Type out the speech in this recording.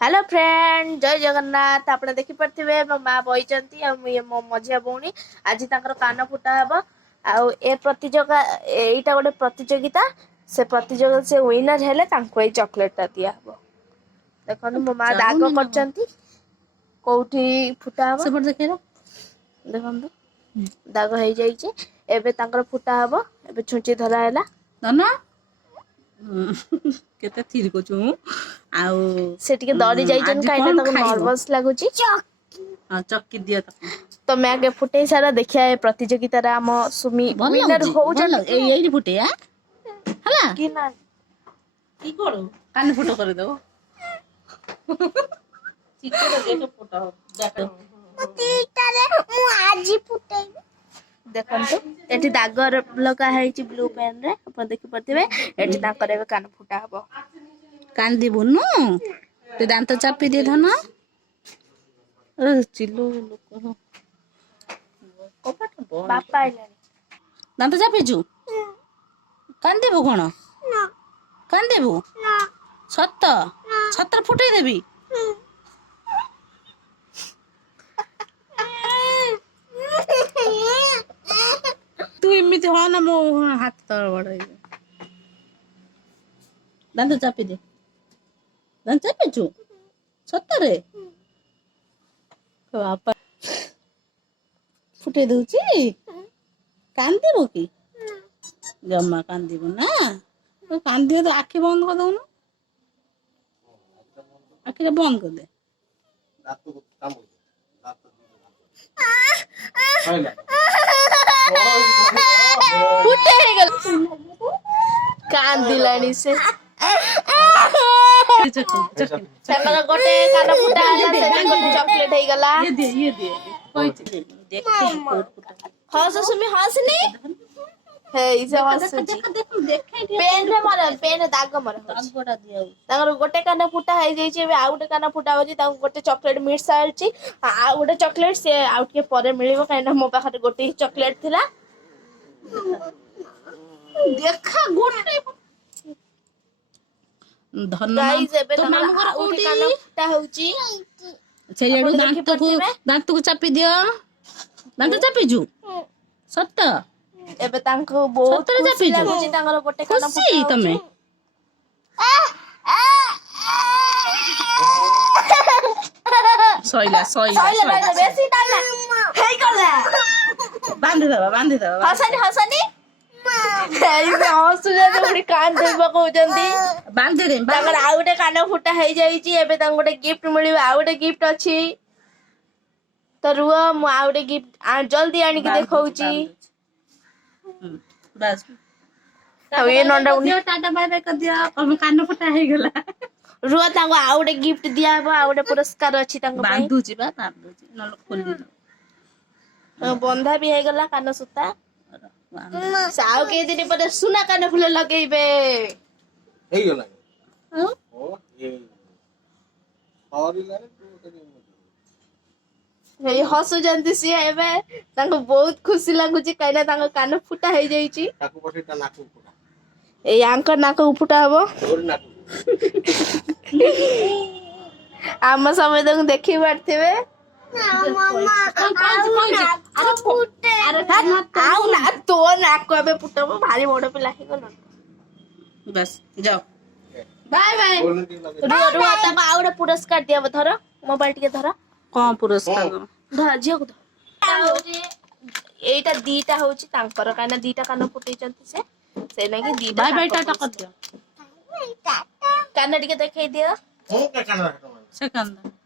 hello friend जय जगन्नाथ आप देखी पारे मो माँ बही मो मझिया भौणी आज कान फुटा हम आ प्रतियोगा एटा गोटे प्रतियोगिता से प्रतियोगिता से विनर हेले चॉकलेट दिया हम देखो मो माँ दाग कर कौटी फुटा हम देखो दाग हो जाए फुटा हम ए छुंची धरा है केते थिर को छु आउ से टिके दौड़ी जाइछन काइना तक नर्वस लागुची हां चक्की दिया तो मैं आगे फुटे सारा देखिया ए प्रतियोगिता रा हम सुमी विनर हो जन एई फुटे आ हला कि ना की करू कान फुटो कर दो चिको देख फुटो देख तीटारे मु आजी फुटे देखंतु एठी दाग लगा है ब्लू पेन रे अपन देखि परथिबे एठी ताकर एबे कान फुटा हबो कान दिबुनु ते दांत चापी दे धन चिल्लो लोक कपट बापा आइलानी दांत चापी जु कान देबो कोन कान देबो सत्त छत्र फुटे देबी तू इमिति हो ना मो हाथ तर बड़ाई दांत चापी दे दांत चापी छु सत्तरे बापा फुटे दउची कांदिबो की जम्मा कांदिबो ना तो कांदियो तो आखि बंद कर दउनु आखि बंद कर दे फुटे हे गल कान दिलानी से चकला गोटे कान फुटा है से गोटे चॉकलेट हे गला ये दे कोई देख हस सुमी हसनी हे इसे हस पेन रे मार पेन दाग मार गोटा दिया तांगर गोटे कान फुटा है जाई छै आ गोटे कान फुटा होची ता गोटे चॉकलेट मिट सारची आ गोटे चॉकलेट से आउट के परे मिलिबो काइना मो पाखरे गोटे चॉकलेट थिला देखा गोटे धन्यवाद तो मामू घर गोटे कान फुटा होची से एडू दांत को चापी दियो दांत चापी जु सत्त एबे तांको बहुत खुशी लागुची तांगर गोटे कान खुशी तमे सइला बेसी टाइम हेई गला बांध दबा हसनी हेई से हसु जे गोटे कान देबा कहउजंती बांध दे तांगर आ गोटे कान फुटा हेई जाईची एबे तांको गोटे गिफ्ट मिलिबा आ गोटे गिफ्ट अछि तो रुआ मु आ गोटे गिफ्ट जल्दी आनी के देखौची बस अब ये नंदा दियो टाटा बाय बाय कर दियो हम कान फुटा हे गेला रुआ तांको आ गोटे गिफ्ट दिया बा आ गोटे पुरस्कार अछि तांको पई बांधुची नल खोली बंधा भी हे गला कान सुता साउ के दिन पर सुना कान फुल लगेबे हे गेला हां ओ ये और लाने तू हे हसु जंती सी एबे तांको बहुत खुशी लागुची काइना तांको कान फुटा हे जाईची ताकू पठे ता नाकू फुटा ए आंकर नाको फुटा हबो और नाकू आम समय तक देखि पारथिबे आउ ना तो नाको एबे फुटबो भारी बड़ पिला हे गलो बस जाओ बाय बाय रुआ तांको आउडे पुरस्कार दिया धर मोबाइल टिके धर कौन पुरस्कार धर जियो को एटा दीटा होची तांकर काना दीटा कान फुटै चंती से नै कि दीटा बाय बाय टाटा कर दियो कान टिके देखै दियो हो का कान रखतो सेकंड